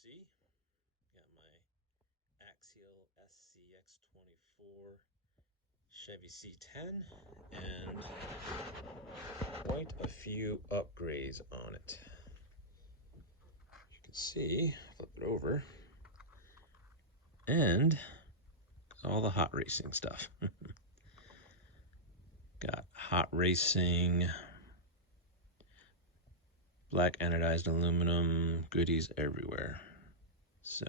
see, got my Axial SCX24 Chevy C10 and quite a few upgrades on it. As you can see, flip it over, and all the hot racing stuff. Got hot racing, black anodized aluminum, goodies everywhere. So,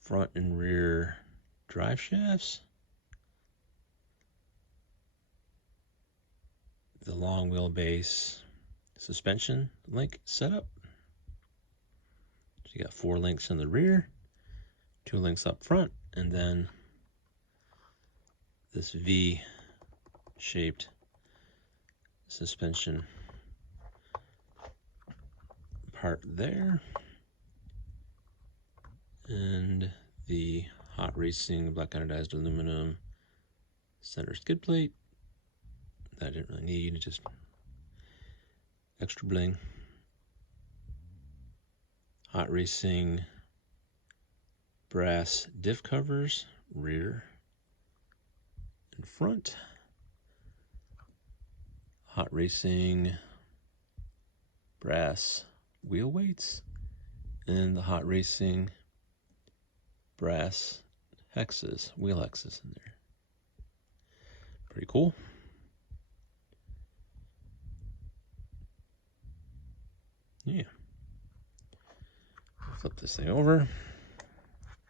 front and rear drive shafts, the long wheelbase suspension link setup. So you got 4 links in the rear, 2 links up front, and then this V-shaped suspension part there, and the hot racing black anodized aluminum center skid plate that I didn't really need, just extra bling. Hot racing brass diff covers, rear and front. Hot racing brass wheel weights, and the hot racing brass hexes, wheel hexes in there. Pretty cool. Yeah. Flip this thing over.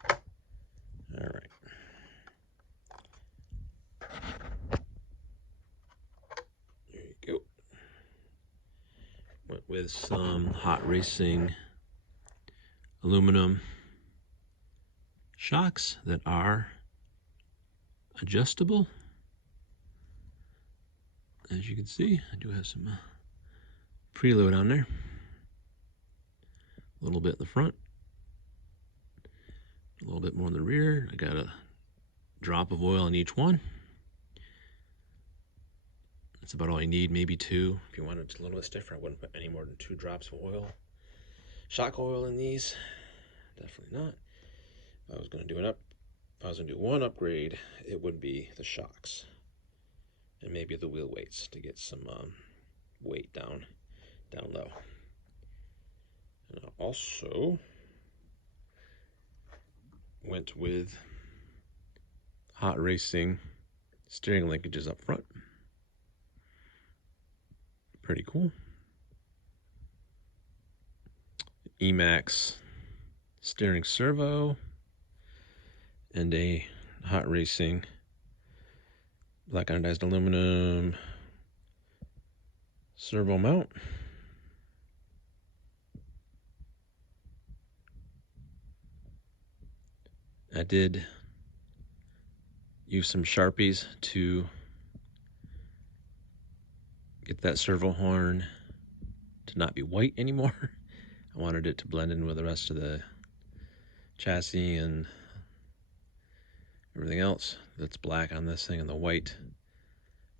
All right. There you go. Went with some hot racing aluminum shocks that are adjustable. As you can see, I do have some preload on there. A little bit in the front, a little bit more in the rear. I got a drop of oil in each one. That's about all you need, maybe 2. If you wanted it a little bit stiffer, I wouldn't put any more than 2 drops of oil. Shock oil in these, definitely not. If I was going to do one upgrade, it would be the shocks and maybe the wheel weights to get some weight down low. And I also went with hot racing steering linkages up front. Pretty cool. Emax steering servo, and a hot racing black anodized aluminum servo mount. I did use some Sharpies to get that servo horn to not be white anymore. I wanted it to blend in with the rest of the chassis and everything else that's black on this thing, and the white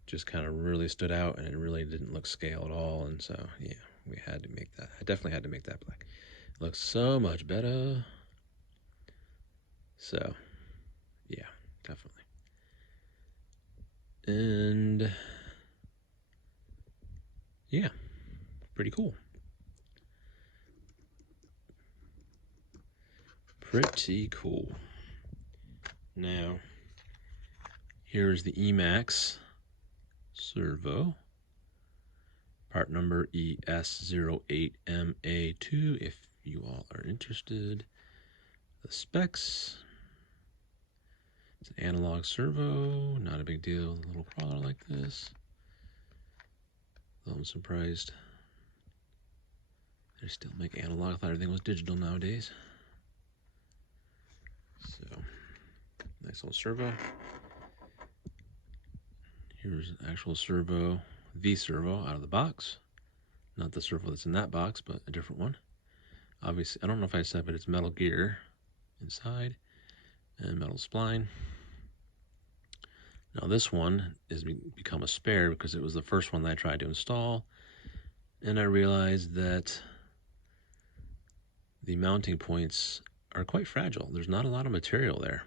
just kind of really stood out, and it really didn't look scale at all. And so yeah, we had to make that. I definitely had to make that black. It looks so much better. So yeah, definitely. And yeah, pretty cool. Pretty cool. Now, here's the Emax servo. Part number ES08MA2 if you all are interested. The specs. It's an analog servo, not a big deal. A little crawler like this. Though I'm surprised they still make analog. I thought everything was digital nowadays. So, nice little servo. Here's an actual servo, V-servo out of the box. Not the servo that's in that box, but a different one. Obviously, I don't know if I said, but it's metal gear inside and metal spline. Now this one has become a spare because it was the first one that I tried to install, and I realized that the mounting points are quite fragile. There's not a lot of material there.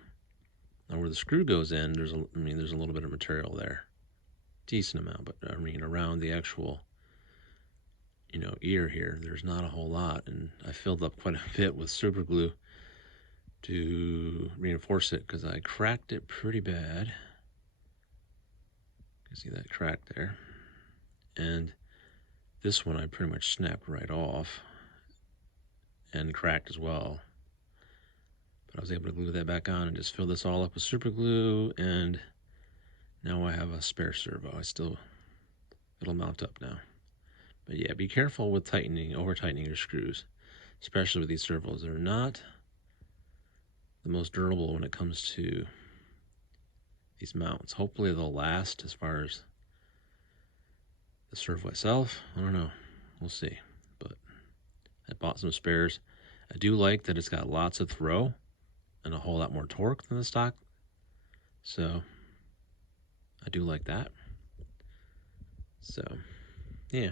Now where the screw goes in, there's a little bit of material there, decent amount, but I mean around the actual, ear here, there's not a whole lot, and I filled up quite a bit with super glue to reinforce it because I cracked it pretty bad. You can see that crack there, and this one I pretty much snapped right off and cracked as well. But I was able to glue that back on and just fill this all up with super glue, and now I have a spare servo. It'll mount up now. But yeah, be careful with over tightening your screws, especially with these servos. They're not the most durable when it comes to these mounts. Hopefully they'll last as far as the servo itself. I don't know. We'll see. But I bought some spares. I do like that it's got lots of throw and a whole lot more torque than the stock. So I do like that. So yeah.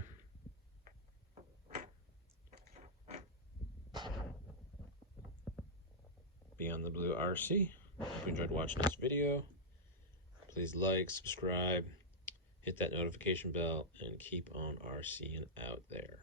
Beyond the Blue RC. Hope you enjoyed watching this video. Please like, subscribe, hit that notification bell, and keep on RCing out there.